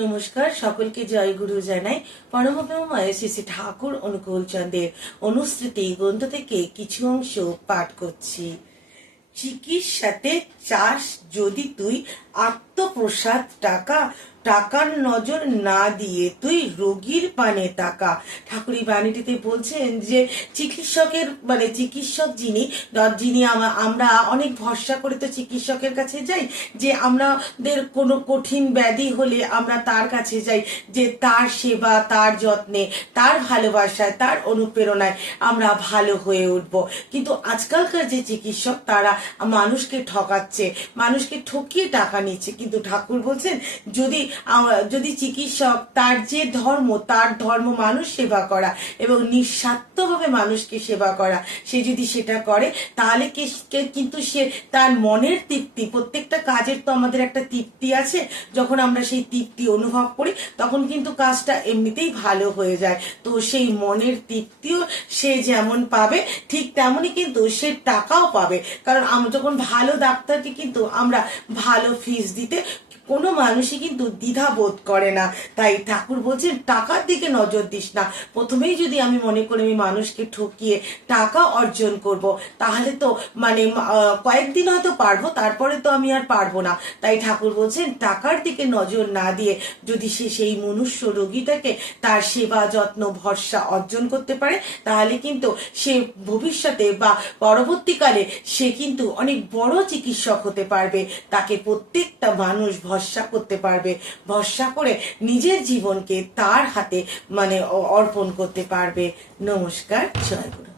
নমস্কার, সকলকে জয় গুরু জানাই। পরমপ্রেমময় শ্রী শ্রী ঠাকুর অনুকূল চন্দ্রের অনুস্মৃতি গ্রন্থ থেকে কিছু অংশ পাঠ করছি। চিকিৎসাতে চাস যদি তুই আত্মপ্রসাদ টাকার নজর না দিয়ে তুই রোগীর পানে তাকা। ঠাকুর এই বাণীটিতে বলছেন যে চিকিৎসক যিনি আমরা অনেক ভরসা করে তো চিকিৎসকের কাছে যাই, যে আমাদের কোনো কঠিন ব্যাধি হলে আমরা তার কাছে যাই, যে তার সেবা, তার যত্নে, তার ভালোবাসায়, তার অনুপ্রেরণায় আমরা ভালো হয়ে উঠব। কিন্তু আজকালকার যে চিকিৎসক, তারা মানুষকে ঠকাচ্ছে, মানুষকে ঠকিয়ে টাকা নিচ্ছে। কিন্তু ঠাকুর বলছেন, যদি চিকিৎসক তার যে ধর্ম, তার ধর্ম মানুষ সেবা করা এবং নিঃস্বার্থভাবে মানুষকে সেবা করা, সে যদি সেটা করে তাহলে কিন্তু সে তার মনের তৃপ্তি, প্রত্যেকটা কাজের তো আমাদের একটা তৃপ্তি আছে, যখন আমরা সেই তৃপ্তি অনুভব করি তখন কিন্তু কাজটা এমনিতেই ভালো হয়ে যায়। তো সেই মনের তৃপ্তিও সে যেমন পাবে, ঠিক তেমনই কিন্তু সে টাকাও পাবে। কারণ যখন ভালো ডাক্তারকে কিন্তু আমরা ভালো ফিস দিতে কোনো মানুষই কিন্তু দ্বিধা বোধ করে না। তাই ঠাকুর বলছেন, টাকার দিকে নজর দিস না। প্রথমেই যদি আমি মনে করি আমি মানুষকে ঠকিয়ে টাকা অর্জন করব, তাহলে তো কয়েকদিন হয়তো পারবো, তারপরে তো আমি আর পারবো না। তাই ঠাকুর বলছেন, টাকার দিকে নজর না দিয়ে যদি সে সেই মনুষ্য রোগীটাকে তার সেবা, যত্ন, ভরসা অর্জন করতে পারে, তাহলে কিন্তু সে ভবিষ্যতে বা পরবর্তীকালে সে কিন্তু অনেক বড় চিকিৎসক হতে পারবে। তাকে প্রত্যেকটা মানুষ ভরসা করতে পারবে, ভরসা করে নিজের জীবনকে তার হাতে অর্পণ করতে পারবে। নমস্কার, জয় গুরু।